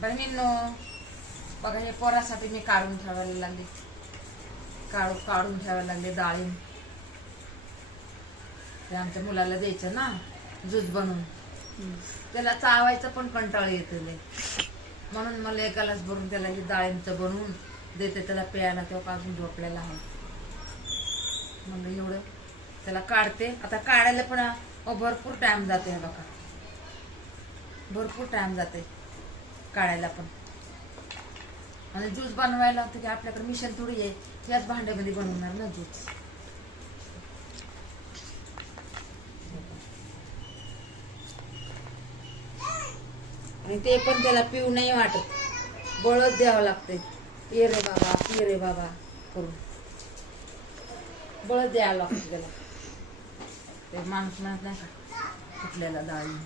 बहिणींनो बघा, हे पोरासाठी मी काढून ठेवायला लागले, काढून ठेवायला लागले डाळिंब. ते आमच्या मुलाला द्यायचं ना ज्यूस बनवून, त्याला चावायचं पण कंटाळ येतो लय, म्हणून मला एक ग्लास भरून त्याला हे डाळिंबचं बनवून देते त्याला प्यायला. तेव्हा अजून झोपलेला आहे म्हणलं एवढं त्याला काढते. आता काढायला पण भरपूर टाइम जाते, हे बघा भरपूर टाइम जाते काढायला पण. आणि ज्यूस बनवायला होतं की आपल्याकडे मिशन थोडी आहे, याच भांड्यामध्ये बनवणार ना ज्यूस. आणि ते पण त्याला पिऊ नाही वाटत, बळच द्यावं लागते. ये रे बाबा, ये रे बाबा करून बळच द्यावं लागतं त्याला. ते माणूस म्हणत नाही का फुटलेला डाळिंब.